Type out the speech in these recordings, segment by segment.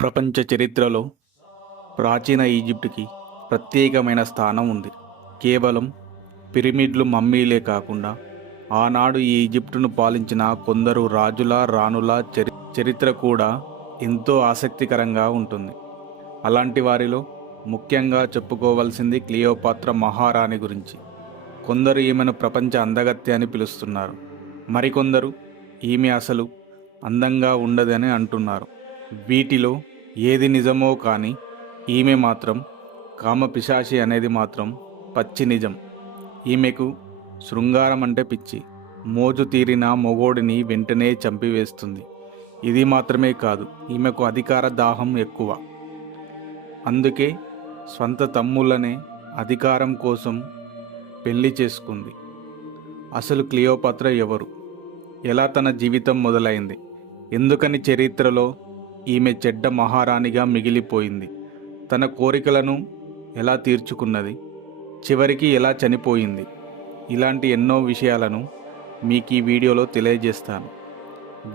ప్రపంచ చరిత్రలో ప్రాచీన ఈజిప్టుకి ప్రత్యేకమైన స్థానం ఉంది. కేవలం పిరమిడ్లు, మమ్మీలే కాకుండా ఆనాడు ఈ ఈజిప్టును పాలించిన కొందరు రాజుల, రాణుల చరిత్ర కూడా ఎంతో ఆసక్తికరంగా ఉంటుంది. అలాంటి వారిలో ముఖ్యంగా చెప్పుకోవాల్సింది క్లియోపాత్ర మహారాణి గురించి. కొందరు ఈమెను ప్రపంచ అందగత్తె అని పిలుస్తున్నారు. మరికొందరు ఈమె అసలు అందంగా ఉండదని అంటున్నారు. వీటిలో ఏది నిజమో కానీ ఈమె మాత్రం కామపిశాచి అనేది మాత్రం పచ్చి నిజం. ఈమెకు శృంగారం అంటే పిచ్చి. మోజు తీరిన మొగోడిని వెంటనే చంపివేస్తుంది. ఇది మాత్రమే కాదు, ఈమెకు అధికార దాహం ఎక్కువ. అందుకే స్వంత తమ్ముళ్ళనే అధికారం కోసం పెళ్లి చేసుకుంది. అసలు క్లియోపాత్ర ఎవరు? ఎలా తన జీవితం మొదలైంది? ఎందుకని చరిత్రలో ఈమె చెడ్డ మహారాణిగా మిగిలిపోయింది? తన కోరికలను ఎలా తీర్చుకున్నది? చివరికి ఎలా చనిపోయింది? ఇలాంటి ఎన్నో విషయాలను మీకు ఈ వీడియోలో తెలియజేస్తాను.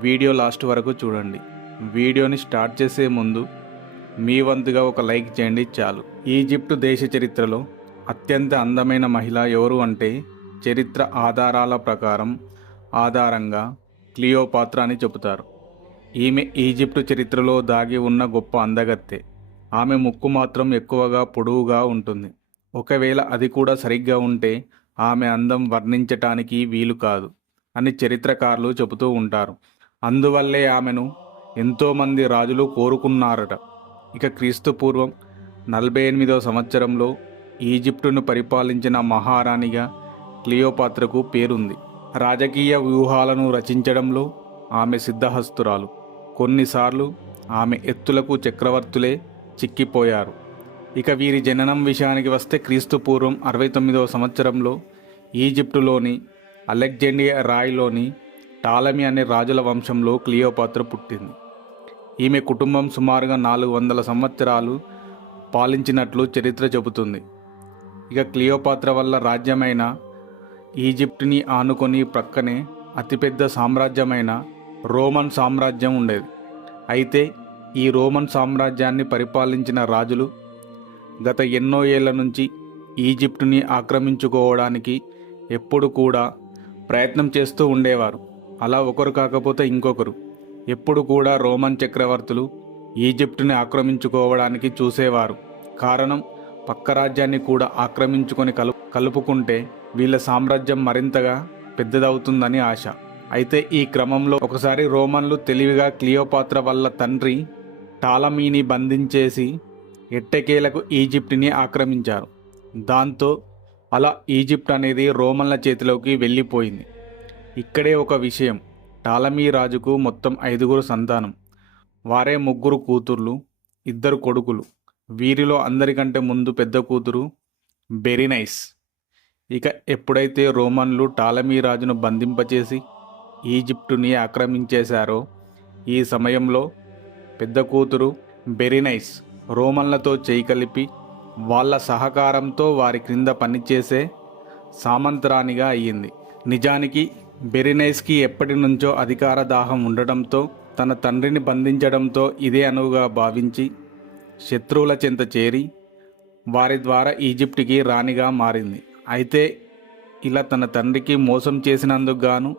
వీడియో లాస్ట్ వరకు చూడండి. వీడియోని స్టార్ట్ చేసే ముందు మీ వంతుగా ఒక లైక్ చేయండి చాలు. ఈజిప్టు దేశ చరిత్రలో అత్యంత అందమైన మహిళ ఎవరు అంటే చరిత్ర ఆధారంగా క్లియోపాత్ర అని చెబుతారు. ఈమె ఈజిప్టు చరిత్రలో దాగి ఉన్న గొప్ప అందగత్తె. ఆమె ముక్కు మాత్రం ఎక్కువగా పొడవుగా ఉంటుంది. ఒకవేళ అది కూడా సరిగ్గా ఉంటే ఆమె అందం వర్ణించటానికి వీలు కాదు అని చరిత్రకారులు చెబుతూ ఉంటారు. అందువల్లే ఆమెను ఎంతోమంది రాజులు కోరుకున్నారట. ఇక క్రీస్తు పూర్వం 48వ సంవత్సరంలో ఈజిప్టును పరిపాలించిన మహారాణిగా క్లియోపాత్రకు పేరుంది. రాజకీయ వ్యూహాలను రచించడంలో ఆమె సిద్ధహస్తురాలు. కొన్నిసార్లు ఆమె ఎత్తులకు చక్రవర్తులే చిక్కిపోయారు. ఇక వీరి జననం విషయానికి వస్తే క్రీస్తు పూర్వం 69వ సంవత్సరంలో ఈజిప్టులోని అలెగ్జాండ్రియా రాయిలోని టాలమీ అనే రాజుల వంశంలో క్లియోపాత్ర పుట్టింది. ఈమె కుటుంబం సుమారుగా 400 సంవత్సరాలు పాలించినట్లు చరిత్ర చెబుతుంది. ఇక క్లియోపాత్ర వల్ల రాజ్యమైన ఈజిప్టుని ఆనుకొని ప్రక్కనే అతిపెద్ద సామ్రాజ్యమైన రోమన్ సామ్రాజ్యం ఉండేది. అయితే ఈ రోమన్ సామ్రాజ్యాన్ని పరిపాలించిన రాజులు గత ఎన్నో ఏళ్ల నుంచి ఈజిప్టుని ఆక్రమించుకోవడానికి ఎప్పుడు కూడా ప్రయత్నం చేస్తూ ఉండేవారు. అలా ఒకరు కాకపోతే ఇంకొకరు ఎప్పుడు కూడా రోమన్ చక్రవర్తులు ఈజిప్టుని ఆక్రమించుకోవడానికి చూసేవారు. కారణం, పక్క రాజ్యాన్ని కూడా ఆక్రమించుకొని కలుపుకుంటే వీళ్ళ సామ్రాజ్యం మరింతగా పెద్దదవుతుందని ఆశ. అయితే ఈ క్రమంలో ఒకసారి రోమన్లు తెలివిగా క్లియోపాత్ర వల్ల తండ్రి టాలమీని బంధించేసి ఎట్టకేలకు ఈజిప్టుని ఆక్రమించారు. దాంతో అలా ఈజిప్ట్ అనేది రోమన్ల చేతిలోకి వెళ్ళిపోయింది. ఇక్కడే ఒక విషయం, టాలమీ రాజుకు మొత్తం 5గురు సంతానం. వారే 3 కూతుర్లు, 2 కొడుకులు. వీరిలో అందరికంటే ముందు పెద్ద కూతురు బెరినైస్. ఇక ఎప్పుడైతే రోమన్లు టాలమీ రాజును బంధింపచేసి ఈజిప్టుని ఆక్రమించేశారో ఈ సమయంలో పెద్ద కూతురు బెరినైస్ రోమన్లతో చేయి కలిపి వాళ్ళ సహకారంతో వారి క్రింద పనిచేసే సామంతరాణిగా అయ్యింది. నిజానికి బెరినైస్కి ఎప్పటి నుంచో అధికార దాహం ఉండడంతో తన తండ్రిని బంధించడంతో ఇదే అనువుగా భావించి శత్రువుల చెంత చేరి వారి ద్వారా ఈజిప్టుకి రాణిగా మారింది. అయితే ఇలా తన తండ్రికి మోసం చేసినందుకు గాను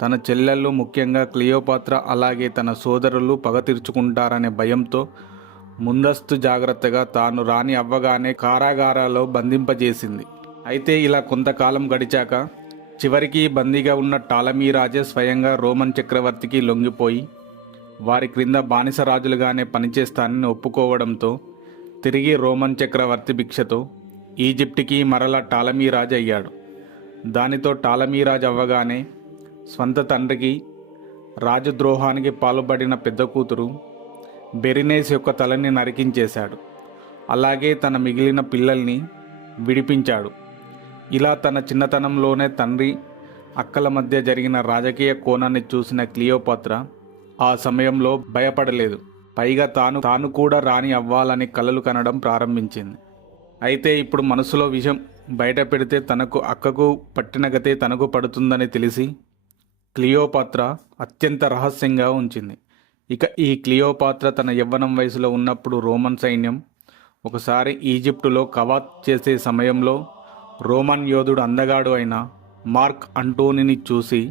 తన చెల్లెళ్ళు, ముఖ్యంగా క్లియోపాత్ర, అలాగే తన సోదరులు పగ తీర్చుకుంటారనే భయంతో ముందస్తు జాగ్రత్తగా తాను రాణి అవ్వగానే కారాగారాల్లో బంధింపజేసింది. అయితే ఇలా కొంతకాలం గడిచాక చివరికి బందీగా ఉన్న టాలమీ రాజే స్వయంగా రోమన్ చక్రవర్తికి లొంగిపోయి వారి క్రింద బానిస రాజులుగానే పనిచేస్తానని ఒప్పుకోవడంతో తిరిగి రోమన్ చక్రవర్తి భిక్షతో ఈజిప్టుకి మరలా టాలమీ రాజు అయ్యాడు. దానితో టాలమీ రాజు అవ్వగానే స్వంత తండ్రికి రాజద్రోహానికి పాల్పడిన పెద్ద కూతురు బెరినైస్ యొక్క తలని నరికించేశాడు. అలాగే తన మిగిలిన పిల్లల్ని విడిపించాడు. ఇలా తన చిన్నతనంలోనే తండ్రి, అక్కల మధ్య జరిగిన రాజకీయ కోణాన్ని చూసిన క్లియోపాత్ర ఆ సమయంలో భయపడలేదు. పైగా తాను కూడా రాణి అవ్వాలని కలలు కనడం ప్రారంభించింది. అయితే ఇప్పుడు మనసులో విషయం బయట పెడితే తనకు, అక్కకు పట్టిన గతే తనకు పడుతుందని తెలిసి క్లియోపాత్ర అత్యంత రహస్యంగా ఉంచింది. ఇక ఈ క్లియోపాత్ర తన యవ్వనం వయసులో ఉన్నప్పుడు రోమన్ సైన్యం ఒకసారి ఈజిప్టులో కవాత్ చేసే సమయంలో రోమన్ యోధుడు అందగాడు అయిన మార్క్ అంటోనీని చూసి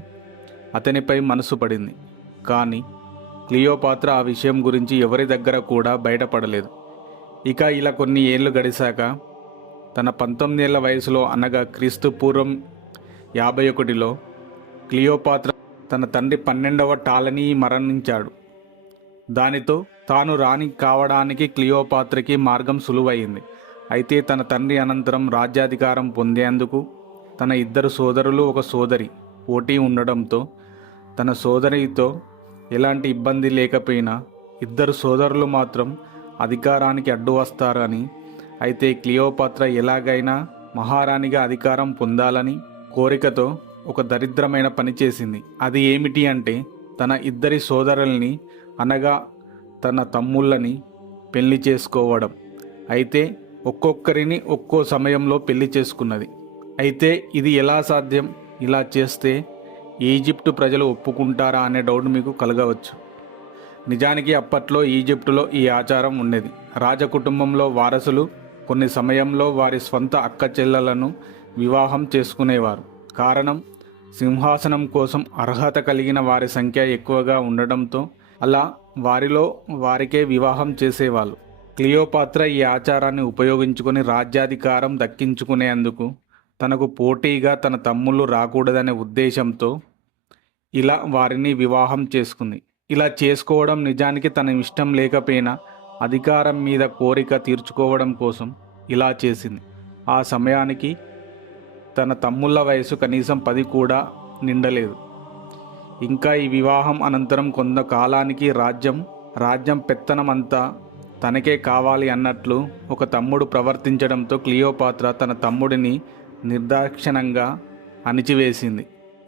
అతనిపై మనసు పడింది. కానీ క్లియోపాత్ర ఆ విషయం గురించి ఎవరి దగ్గర కూడా బయటపడలేదు. ఇక ఇలా కొన్ని ఏళ్ళు గడిచాక తన 19 ఏళ్ల వయసులో అనగా క్రీస్తు పూర్వం 51లో క్లియోపాత్ర తన తండ్రి 12వ టాలనీ మరణించాడు. దానితో తాను రాణి కావడానికి క్లియోపాత్రకి మార్గం సులువైంది. అయితే తన తండ్రి అనంతరం రాజ్యాధికారం పొందేందుకు తన 2 సోదరులు ఒక సోదరి పోటీ ఉండడంతో తన సోదరితో ఎలాంటి ఇబ్బంది లేకపోయినా 2 సోదరులు మాత్రం అధికారానికి అడ్డు వస్తారని, అయితే క్లియోపాత్ర ఎలాగైనా మహారాణిగా అధికారం పొందాలని కోరికతో ఒక దరిద్రమైన పని చేసింది. అది ఏమిటి అంటే తన 2 సోదరుల్ని అనగా తన తమ్ముళ్ళని పెళ్లి చేసుకోవడం. అయితే ఒక్కొక్కరిని ఒక్కో సమయంలో పెళ్లి చేసుకున్నది. అయితే ఇది ఎలా సాధ్యం? ఇలా చేస్తే ఈజిప్టు ప్రజలు ఒప్పుకుంటారా అనే డౌట్ మీకు కలగవచ్చు. నిజానికి అప్పట్లో ఈజిప్టులో ఈ ఆచారం ఉండేది. రాజకుటుంబంలో వారసులు కొన్ని సమయంలో వారి స్వంత అక్క చెల్లెలను వివాహం చేసుకునేవారు. కారణం సింహాసనం కోసం అర్హత కలిగిన వారి సంఖ్య ఎక్కువగా ఉండడంతో అలా వారిలో వారికే వివాహం చేసేవాళ్ళు. క్లియోపాత్ర ఈ ఆచారాన్ని ఉపయోగించుకొని రాజ్యాధికారం దక్కించుకునేందుకు తనకు పోటీగా తన తమ్ముళ్ళు రాకూడదనే ఉద్దేశంతో ఇలా వారిని వివాహం చేసుకుంది. ఇలా చేసుకోవడం నిజానికి తన ఇష్టం లేకపోయినా అధికారం మీద కోరిక తీర్చుకోవడం కోసం ఇలా చేసింది. ఆ సమయానికి తన తమ్ముళ్ళ వయసు కనీసం 10 కూడా నిండలేదు. ఇంకా ఈ వివాహం అనంతరం కొంతకాలానికి రాజ్యం పెత్తనం అంతా తనకే కావాలి అన్నట్లు ఒక తమ్ముడు ప్రవర్తించడంతో క్లియోపాత్ర తన తమ్ముడిని నిర్దాక్షిణ్యంగా అణిచివేసింది.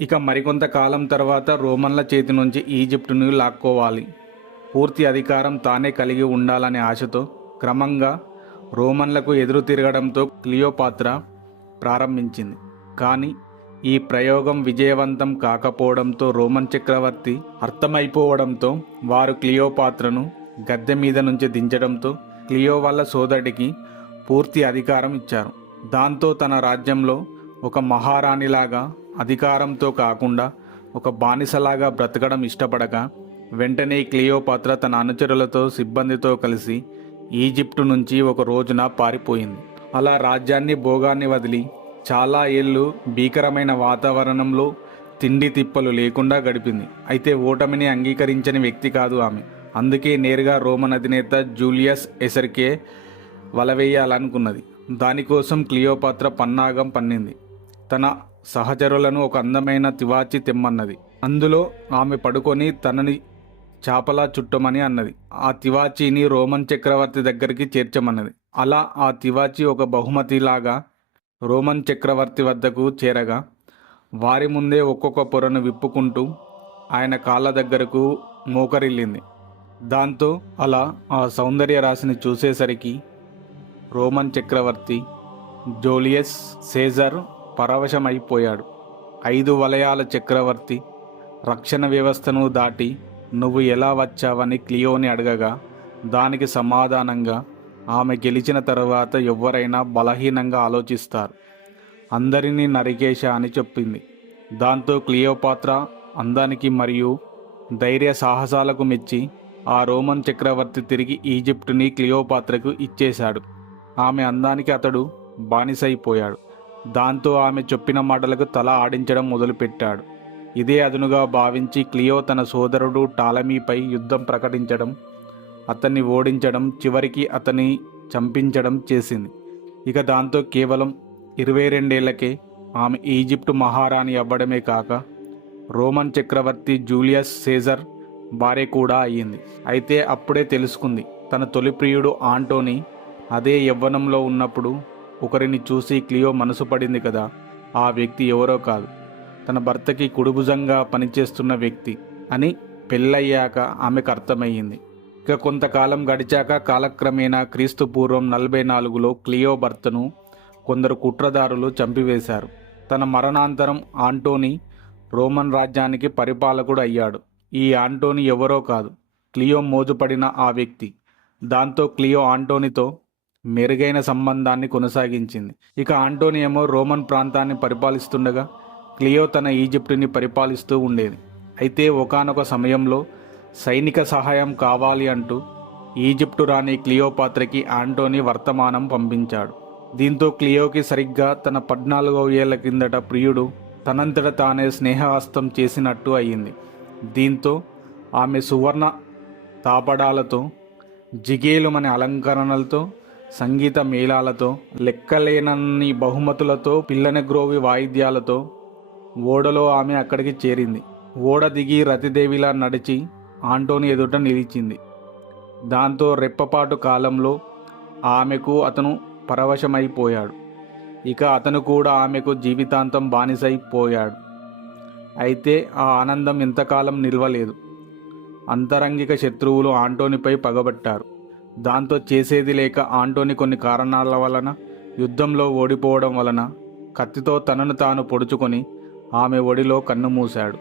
ఇక మరికొంతకాలం తర్వాత రోమన్ల చేతి నుంచి ఈజిప్టును లాక్కోవాలి, పూర్తి అధికారం తానే కలిగి ఉండాలనే ఆశతో క్రమంగా రోమన్లకు ఎదురు తిరగడంతో క్లియోపాత్ర ప్రారంభించింది. కానీ ఈ ప్రయోగం విజయవంతం కాకపోవడంతో రోమన్ చక్రవర్తి అర్థమైపోవడంతో వారు క్లియోపాత్రను గద్దె మీద నుంచి దించడంతో క్లియో వాళ్ళ సోదరుడికి పూర్తి అధికారం ఇచ్చారు. దాంతో తన రాజ్యంలో ఒక మహారాణిలాగా అధికారంతో కాకుండా ఒక బానిసలాగా బ్రతకడం ఇష్టపడక వెంటనే క్లియోపాత్ర తన అనుచరులతో సిబ్బందితో కలిసి ఈజిప్టు నుంచి ఒక రోజున పారిపోయింది. అలా రాజ్యాన్ని భోగాన్ని వదిలి చాలా ఏళ్ళు భీకరమైన వాతావరణంలో తిండి తిప్పలు లేకుండా గడిపింది. అయితే ఓటమిని అంగీకరించని వ్యక్తి కాదు ఆమె. అందుకే నేరుగా రోమన్ అధినేత జూలియస్ ఎసర్కే వలవేయాలనుకున్నది. దానికోసం క్లియోపాత్ర పన్నాగం పన్నింది. తన సహచరులను ఒక అందమైన తివాచి తెమ్మన్నది. అందులో ఆమె పడుకొని తనని చాపలా చుట్టమని అన్నది. ఆ తివాచీని రోమన్ చక్రవర్తి దగ్గరికి చేర్చమన్నది. అలా ఆ తివాచి ఒక బహుమతిలాగా రోమన్ చక్రవర్తి వద్దకు చేరగా వారి ముందే ఒక్కొక్క పొరను విప్పుకుంటూ ఆయన కాళ్ళ దగ్గరకు మోకరిల్లింది. దాంతో అలా ఆ సౌందర్య రాశిని చూసేసరికి రోమన్ చక్రవర్తి జూలియస్ సీజర్ పరవశమైపోయాడు. 5 వలయాల చక్రవర్తి రక్షణ వ్యవస్థను దాటి నువ్వు ఎలా వచ్చావని క్లియోని అడగగా దానికి సమాధానంగా ఆమె గెలిచిన తర్వాత ఎవరైనా బలహీనంగా ఆలోచిస్తారు, అందరినీ నరికేశా అని చెప్పింది. దాంతో క్లియోపాత్ర అందానికి మరియు ధైర్య సాహసాలకు మెచ్చి ఆ రోమన్ చక్రవర్తి తిరిగి ఈజిప్టుని క్లియోపాత్రకు ఇచ్చేశాడు. ఆమె అందానికి అతడు బానిసైపోయాడు. దాంతో ఆమె చెప్పిన మాటలకు తల ఆడించడం మొదలుపెట్టాడు. ఇదే అదునుగా భావించి క్లియో తన సోదరుడు టాలమీపై యుద్ధం ప్రకటించడం, అతన్ని ఓడించడం, చివరికి అతన్ని చంపించడం చేసింది. ఇక దాంతో కేవలం 22 ఏళ్లకే ఆమె ఈజిప్టు మహారాణి అవ్వడమే కాక రోమన్ చక్రవర్తి జూలియస్ సీజర్ భార్య కూడా అయ్యింది. అయితే అప్పుడే తెలుసుకుంది తన తొలి ప్రియుడు ఆంటోనీ అదే యవ్వనంలో ఉన్నప్పుడు ఒకరిని చూసి క్లియో మనసు పడింది కదా, ఆ వ్యక్తి ఎవరో కాదు, తన భర్తకి కుడిభుజంగా పనిచేస్తున్న వ్యక్తి అని పెళ్ళయ్యాక ఆమెకు అర్థమయ్యింది. ఇక కొంతకాలం గడిచాక కాలక్రమేణా క్రీస్తు పూర్వం 44లో క్లియో భర్తను కొందరు కుట్రదారులు చంపివేశారు. తన మరణాంతరం ఆంటోనీ రోమన్ రాజ్యానికి పరిపాలకుడు అయ్యాడు. ఈ ఆంటోనీ ఎవరో కాదు, క్లియో మోజుపడిన ఆ వ్యక్తి. దాంతో క్లియో ఆంటోనీతో మెరుగైన సంబంధాన్ని కొనసాగించింది. ఇక ఆంటోనీ ఏమో రోమన్ ప్రాంతాన్ని పరిపాలిస్తుండగా క్లియో తన ఈజిప్టుని పరిపాలిస్తూ ఉండేది. అయితే ఒకానొక సమయంలో సైనిక సహాయం కావాలి అంటూ ఈజిప్టు రాణి క్లియోపాత్రకి ఆంటోనీ వర్తమానం పంపించాడు. దీంతో క్లియోకి సరిగ్గా తన 14వ ఏళ్ల కిందట ప్రియుడు తనంతట తానే స్నేహహస్తం చేసినట్టు అయ్యింది. దీంతో ఆమె సువర్ణ తాపడాలతో, జిగేలుమనే అలంకరణలతో, సంగీత మేళాలతో, లెక్కలేనన్ని బహుమతులతో, పిల్లనగ్రోవి వాయిద్యాలతో ఓడలో ఆమె అక్కడికి చేరింది. ఓడ దిగి రతిదేవిలా నడిచి ఆంటోనీ ఎదుట నిలిచింది. దాంతో రెప్పపాటు కాలంలో ఆమెకు అతను పరవశమైపోయాడు. ఇక అతను కూడా ఆమెకు జీవితాంతం బానిసైపోయాడు. అయితే ఆ ఆనందం ఎంతకాలం నిల్వలేదు. అంతరంగిక శత్రువులు ఆంటోనీపై పగబట్టారు. దాంతో చేసేది లేక ఆంటోనీ కొన్ని కారణాల వలన యుద్ధంలో ఓడిపోవడం వలన కత్తితో తనను తాను పొడుచుకొని ఆమె ఒడిలో కన్నుమూశాడు.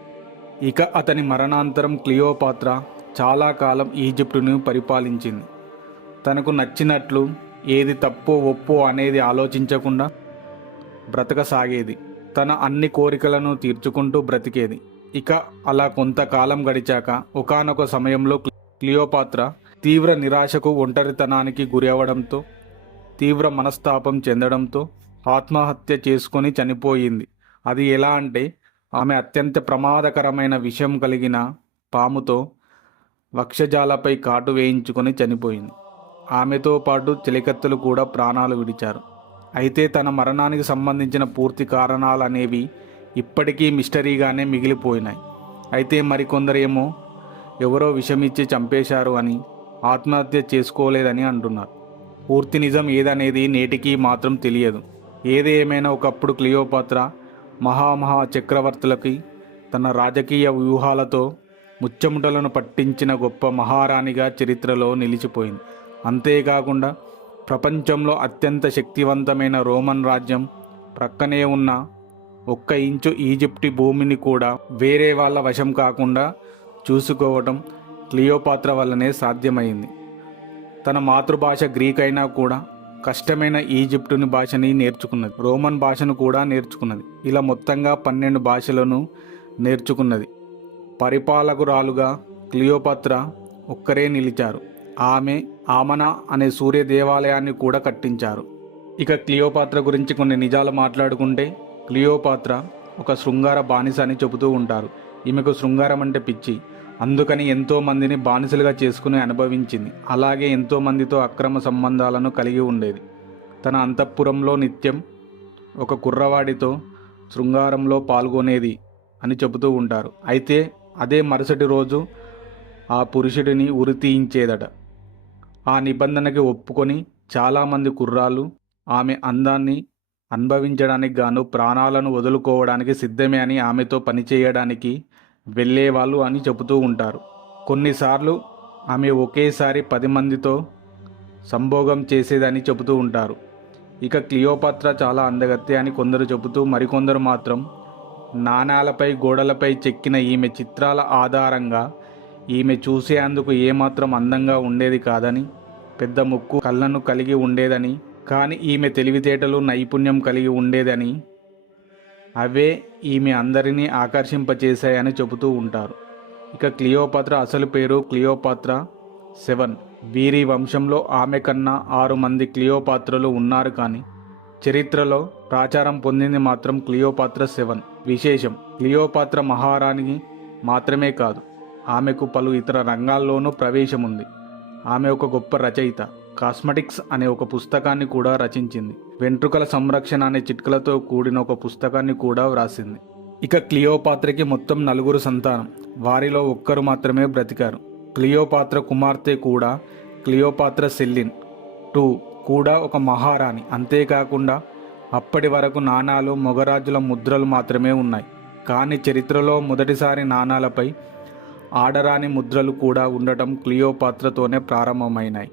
ఇక అతని మరణాంతరం క్లియోపాత్ర చాలా కాలం ఈజిప్టును పరిపాలించింది. తనకు నచ్చినట్లు ఏది తప్పో ఒప్పో అనేది ఆలోచించకుండా బ్రతకసాగేది. తన అన్ని కోరికలను తీర్చుకుంటూ బ్రతికేది. ఇక అలా కొంతకాలం గడిచాక ఒకానొక సమయంలో క్లియోపాత్ర తీవ్ర నిరాశకు, ఒంటరితనానికి గురి అవడంతో, తీవ్ర మనస్తాపం చెందడంతో ఆత్మహత్య చేసుకొని చనిపోయింది. అది ఎలా అంటే ఆమె అత్యంత ప్రమాదకరమైన విషం కలిగిన పాముతో వక్షజాలపై కాటు వేయించుకొని చనిపోయింది. ఆమెతో పాటు చెలికత్తెలు కూడా ప్రాణాలు విడిచారు. అయితే తన మరణానికి సంబంధించిన పూర్తి కారణాలు అనేవి ఇప్పటికీ మిస్టరీగానే మిగిలిపోయినాయి. అయితే మరికొందరేమో ఎవరో విషమిచ్చి చంపేశారు అని, ఆత్మహత్య చేసుకోలేదని అంటున్నారు. పూర్తి నిజం ఏదనేది నేటికి మాత్రం తెలియదు. ఏది ఏమైనా ఒకప్పుడు క్లియోపాత్ర మహామహా చక్రవర్తులకి తన రాజకీయ వ్యూహాలతో ముచ్చముటలను పట్టించిన గొప్ప మహారాణిగా చరిత్రలో నిలిచిపోయింది. అంతేకాకుండా ప్రపంచంలో అత్యంత శక్తివంతమైన రోమన్ రాజ్యం ప్రక్కనే ఉన్న 1 ఇంచు ఈజిప్టి భూమిని కూడా వేరే వాళ్ళ వశం కాకుండా చూసుకోవటం క్లియోపాత్ర వల్లనే సాధ్యమైంది. తన మాతృభాష గ్రీక్ అయినా కూడా కష్టమైన ఈజిప్టుని భాషని నేర్చుకున్నది. రోమన్ భాషను కూడా నేర్చుకున్నది. ఇలా మొత్తంగా 12 భాషలను నేర్చుకున్నది. పరిపాలకురాలుగా క్లియోపాత్ర ఒక్కరే నిలిచారు. ఆమె ఆమనా అనే సూర్య దేవాలయాన్ని కూడా కట్టించారు. ఇక క్లియోపాత్ర గురించి కొన్ని నిజాలు మాట్లాడుకుంటే, క్లియోపాత్ర ఒక శృంగార బానిస అని చెబుతూ ఉంటారు. ఈమెకు శృంగారం అంటే పిచ్చి. అందుకని ఎంతో మందిని బానిసలుగా చేసుకుని అనుభవించింది. అలాగే ఎంతో మందితో అక్రమ సంబంధాలను కలిగి ఉండేది. తన అంతఃపురంలో నిత్యం ఒక కుర్రవాడితో శృంగారంలో పాల్గొనేది అని చెబుతూ ఉంటారు. అయితే అదే మరుసటి రోజు ఆ పురుషుడిని ఉరి తీయించేదట. ఆ నిబంధనకి ఒప్పుకొని చాలామంది కుర్రాళ్ళు ఆమె అందాన్ని అనుభవించడానికి గాను ప్రాణాలను వదులుకోవడానికి సిద్ధమే అని ఆమెతో పనిచేయడానికి వెళ్ళేవాళ్ళు అని చెబుతూ ఉంటారు. కొన్నిసార్లు ఆమె ఒకేసారి 10 మందితో సంభోగం చేసేదని చెబుతూ ఉంటారు. ఇక క్లియోపాత్ర చాలా అందగత్తె అని కొందరు చెబుతూ, మరికొందరు మాత్రం నాణాలపై, గోడలపై చెక్కిన ఈమె చిత్రాల ఆధారంగా ఈమె చూసేందుకు ఏమాత్రం అందంగా ఉండేది కాదని, పెద్ద ముక్కు, కళ్ళను కలిగి ఉండేదని, కానీ ఈమె తెలివితేటలు, నైపుణ్యం కలిగి ఉండేదని, అవే ఈమె అందరినీ ఆకర్షింపచేశాయని చెబుతూ ఉంటారు. ఇక క్లియోపాత్ర అసలు పేరు క్లియోపాత్ర 7. వీరి వంశంలో ఆమె కన్నా 6 మంది క్లియోపాత్రలు ఉన్నారు. కానీ చరిత్రలో ప్రాచారం పొందింది మాత్రం క్లియోపాత్ర 7. విశేషం, క్లియోపాత్ర మహారాణి మాత్రమే కాదు, ఆమెకు పలు ఇతర రంగాల్లోనూ ప్రవేశం ఉంది. ఆమె ఒక గొప్ప రచయిత. కాస్మెటిక్స్ అనే ఒక పుస్తకాన్ని కూడా రచించింది. వెంట్రుకల సంరక్షణ అనే చిట్కలతో కూడిన ఒక పుస్తకాన్ని కూడా వ్రాసింది. ఇక క్లియోపాత్రకి మొత్తం 4 సంతానం. వారిలో ఒక్కరు మాత్రమే బ్రతికారు. క్లియోపాత్ర కుమార్తె కూడా క్లియోపాత్ర సెల్లిన్ II కూడా ఒక మహారాణి. అంతేకాకుండా అప్పటి వరకు నాణాలు, మొగరాజుల ముద్రలు మాత్రమే ఉన్నాయి. కానీ చరిత్రలో మొదటిసారి నాణాలపై ఆడరాని ముద్రలు కూడా ఉండటం క్లియోపాత్రతోనే ప్రారంభమైనాయి.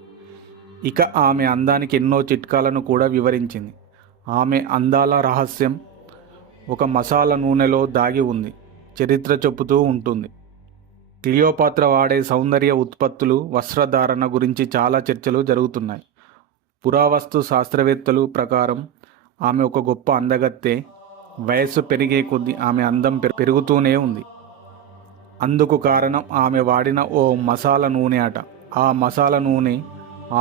ఇక ఆమె అందానికి ఎన్నో చిట్కాలను కూడా వివరించింది. ఆమె అందాల రహస్యం ఒక మసాలా నూనెలో దాగి ఉంది. చరిత్ర చెబుతూ ఉంటుంది. క్లియోపాత్ర వాడే సౌందర్య ఉత్పత్తులు, వస్త్రధారణ గురించి చాలా చర్చలు జరుగుతున్నాయి. పురావస్తు శాస్త్రవేత్తలు ప్రకారం ఆమె ఒక గొప్ప అందగత్తె. వయస్సు పెరిగే కొద్దీ ఆమె అందం పెరుగుతూనే ఉంది. అందుకు కారణం ఆమె వాడిన ఓ మసాలా నూనె అట. ఆ మసాలా నూనె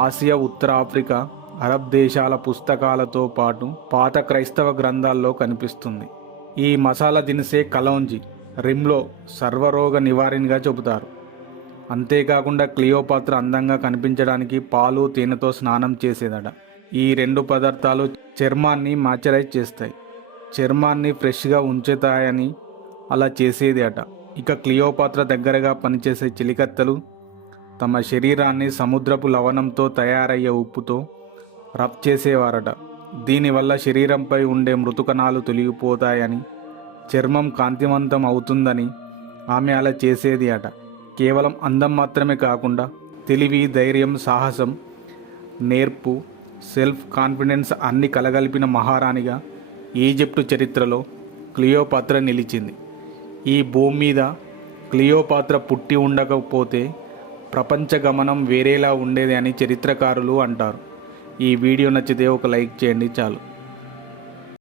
ఆసియా, ఉత్తర ఆఫ్రికా, అరబ్ దేశాల పుస్తకాలతో పాటు పాత క్రైస్తవ గ్రంథాల్లో కనిపిస్తుంది. ఈ మసాలా దినుసే కలౌంజి. రిమ్లో సర్వరోగ నివారణగా చెబుతారు. అంతేకాకుండా క్లియోపాత్ర అందంగా కనిపించడానికి పాలు, తేనెతో స్నానం చేసేదట. ఈ రెండు పదార్థాలు చర్మాన్ని మాయిశ్చరైజ్ చేస్తాయి, చర్మాన్ని ఫ్రెష్గా ఉంచుతాయని అలా చేసేది అట. ఇక క్లియోపాత్ర దగ్గరగా పనిచేసే చెలికత్తెలు తమ శరీరాన్ని సముద్రపు లవణంతో తయారయ్యే ఉప్పుతో రబ్ చేసేవారట. దీనివల్ల శరీరంపై ఉండే మృతుకణాలు తొలగిపోతాయని, చర్మం కాంతివంతం అవుతుందని ఆమె అలా చేసేది అట. కేవలం అందం మాత్రమే కాకుండా తెలివి, ధైర్యం, సాహసం, నేర్పు, సెల్ఫ్ కాన్ఫిడెన్స్ అన్ని కలగలిపిన మహారాణిగా ఈజిప్టు చరిత్రలో క్లియోపాత్ర నిలిచింది. ఈ భూమి మీద క్లియోపాత్ర పుట్టి ఉండకపోతే ప్రపంచ గమనం వేరేలా ఉండేది అని చరిత్రకారులు అంటారు. ఈ వీడియో నచ్చితే ఒక లైక్ చేయండి చాలు.